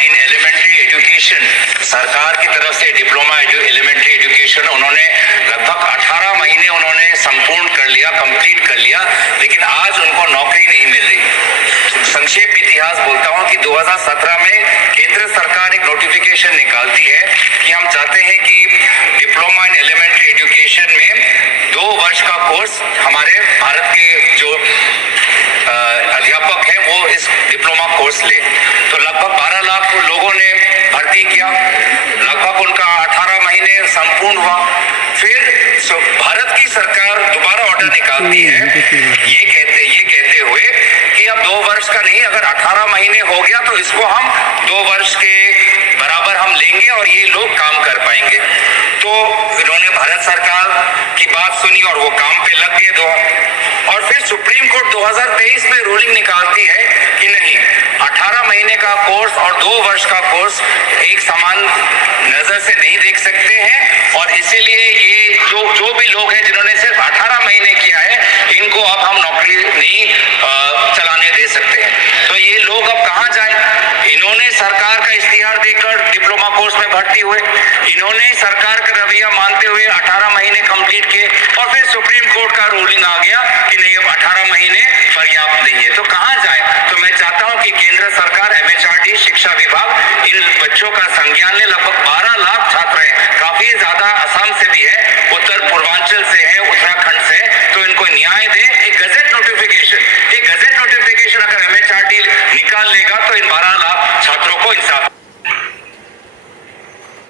इन elementary education, सरकार की तरफ से डिप्लोमा एलिमेंट्री एजुकेशन उन्होंने लगभग 18 महीने उन्होंने संपूर्ण कर लिया, कंप्लीट कर लिया, लेकिन आज उनको नौकरी नहीं मिल रही। संक्षेप इतिहास बोलता हूं कि 2017 में केंद्र सरकार एक नोटिफिकेशन निकालती है कि हम चाहते हैं कि डिप्लोमा इन एलिमेंट्री एजुकेशन में 2 वर्ष का कोर्स हमारे भारत के जो अध्यापक हैं वो इस डिप्लोमा कोर्स ले। तो लगभग 12 लाख लोगों ने भर्ती किया, लगभग उनका 18 महीने संपूर्ण हुआ। फिर भारत की सरकार दोबारा ऑर्डर निकालती है ये कहते हुए कि अब 2 वर्ष का नहीं, अगर 18 महीने हो गया तो इसको हम 2 वर्ष के बराबर हम लेंगे और ये लोग काम कर पाएंगे। तो इन्होंने भारत सरकार की बात सुनी और वो काम पे लग गए। और फिर सुप्रीम कोर्ट 2023 में रूलिंग निकालती है कि नहीं, 18 महीने का कोर्स और 2 वर्ष का कोर्स एक समान नजर से नहीं देख सकते हैं, और इसीलिए ये जो भी लोग हैं जिन्होंने सिर्फ 18 महीने किया है, इनको अब हम नौकरी नहीं चलाने दे सकते हैं। तो ये लोग अब कहाँ जाएं? इन्होंने सरकार का इश्तिहार देकर डिप्लोमा कोर्स में भर्ती हुए, इन्होंने सरकार का रवैया मानते हुए 18 महीने कंप्लीट किए, और फिर सुप्रीम कोर्ट का रूलिंग आ गया कि नहीं, अब 18 महीने पर्याप्त नहीं है। तो कहाँ जाए? तो मैं चाहता हूं कि केंद्र सरकार, MHRD, शिक्षा विभाग इन बच्चों का संज्ञान ले। लगभग 12 लाख छात्र हैं, काफी ज्यादा असम से भी है, उत्तर पूर्वांचल से है, उत्तराखंड से है, तो इनको न्याय दे। एक गजट नोटिफिकेशन अगर MHRD निकाल लेगा तो इन 12 लाख छात्रों को इंसाफ